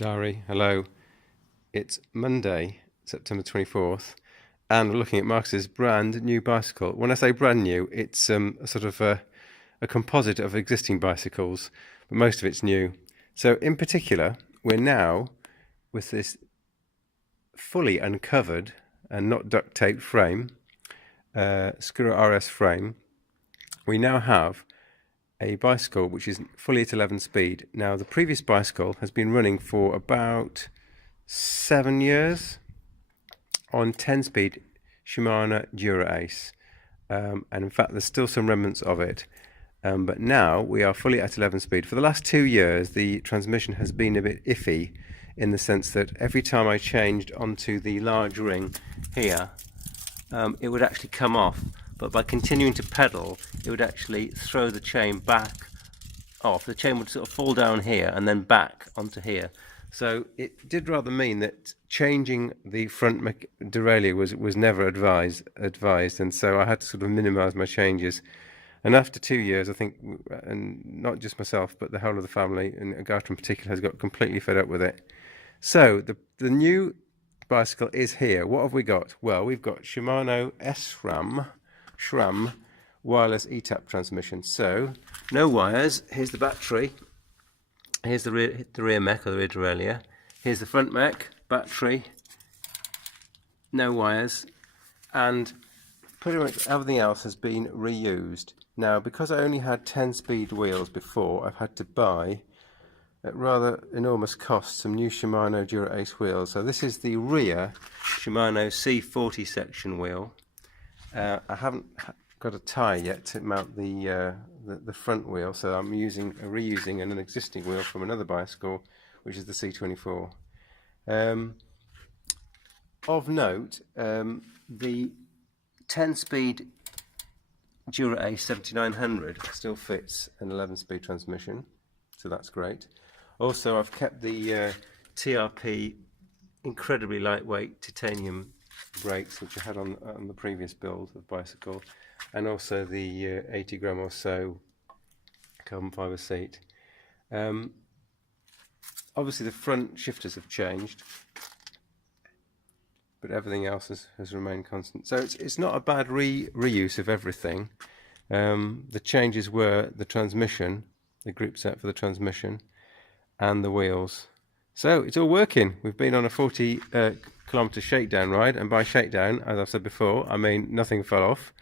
Diary, hello. It's Monday, September 24th, and we're looking at Marcus's brand new bicycle. When I say brand new, it's a sort of a composite of existing bicycles, but most of it's new. So in particular, we're now with this fully uncovered and not duct taped frame, Skura RS frame. We now have a bicycle which is fully at 11 speed. Now the previous bicycle has been running for about 7 years on 10 speed Shimano Dura Ace, and in fact there's still some remnants of it, but now we are fully at 11 speed. For the last 2 years the transmission has been a bit iffy in the sense that every time I changed onto the large ring here, it would actually come off. But by continuing to pedal, it would actually throw the chain back off. The chain would sort of fall down here and then back onto here. So it did rather mean that changing the front derailleur was never advised, and so I had to sort of minimise my changes. And after 2 years, I think, and not just myself, but the whole of the family, and Agatha in particular, has got completely fed up with it. So the new bicycle is here. What have we got? Well, we've got Shimano SRAM wireless eTap transmission. So no wires. Here's the battery. Here's the rear mech or the rear derailleur. Here's the front mech, battery, no wires, and pretty much everything else has been reused. Now, because I only had 10-speed wheels before, I've had to buy, at rather enormous cost, some new Shimano Dura Ace wheels. So this is the rear Shimano C40 section wheel. I haven't got a tyre yet to mount the front wheel, so I'm reusing an existing wheel from another bicycle, which is the C24. Of note, the 10-speed Dura Ace 7900 still fits an 11-speed transmission, so that's great. Also, I've kept the TRP incredibly lightweight titanium brakes, which I had on the previous build of bicycle, and also the 80 gram or so carbon fibre seat. Obviously the front shifters have changed, but everything else has remained constant. So it's not a bad reuse of everything. The changes were the transmission, the grip set for the transmission, and the wheels. So it's all working. We've been on a 40 kilometre shakedown ride, and by shakedown, as I've said before, I mean nothing fell off.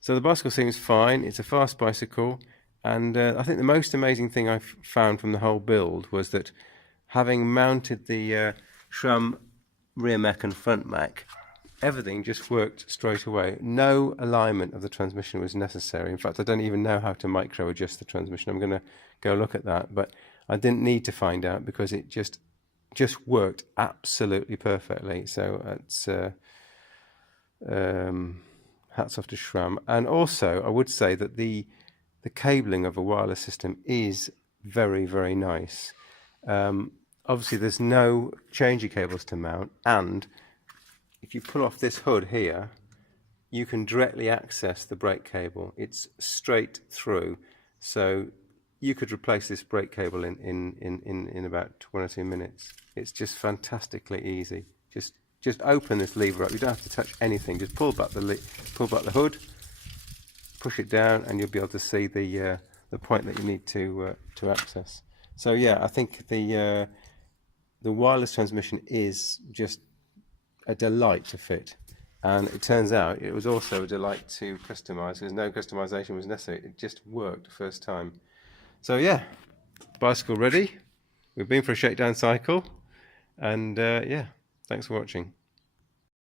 So the bicycle seems fine. It's a fast bicycle, and I think the most amazing thing I've found from the whole build was that having mounted the SRAM rear mech and front mech, everything just worked straight away. No alignment of the transmission was necessary. In fact, I don't even know how to micro adjust the transmission. I'm going to go look at that, but I didn't need to find out because it just worked absolutely perfectly. So it's hats off to SRAM. And also, I would say that the cabling of a wireless system is very, very nice. Obviously, there's no changer cables to mount, and if you pull off this hood here, you can directly access the brake cable. It's straight through, so you could replace this brake cable in about 1 or 2 minutes. It's just fantastically easy. Just open this lever up. You don't have to touch anything. Just pull back the hood, push it down, and you'll be able to see the point that you need to access. So yeah, I think the wireless transmission is just a delight to fit, and it turns out it was also a delight to customize because no customization was necessary. It just worked the first time. So yeah, bicycle ready. We've been for a shakedown cycle, and yeah, thanks for watching.